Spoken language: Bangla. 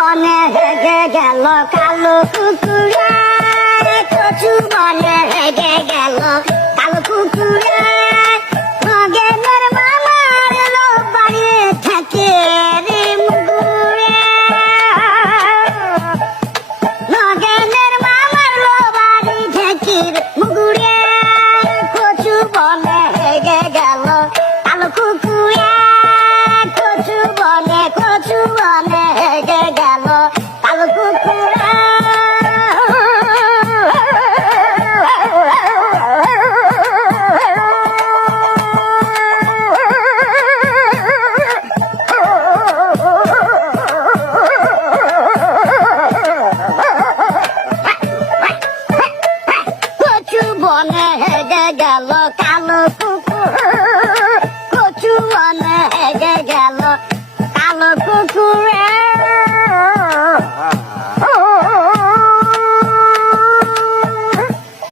বনে হেগে গেল কালো কুকুরে, কচু বনে হেগে গেল কালো কুকুরে। নগেনের মামার লোক বাড়ি থাকে রে মুগুরে, নগেনের মামার লোক বাড়ি থাকে মুগুরে। কচু বনে হেগে গেল কালো কুকুরে, কচু বনে হেগে গেল কালো কুকুরে। কচু বনে হেগে গেল কালো কুকুরে।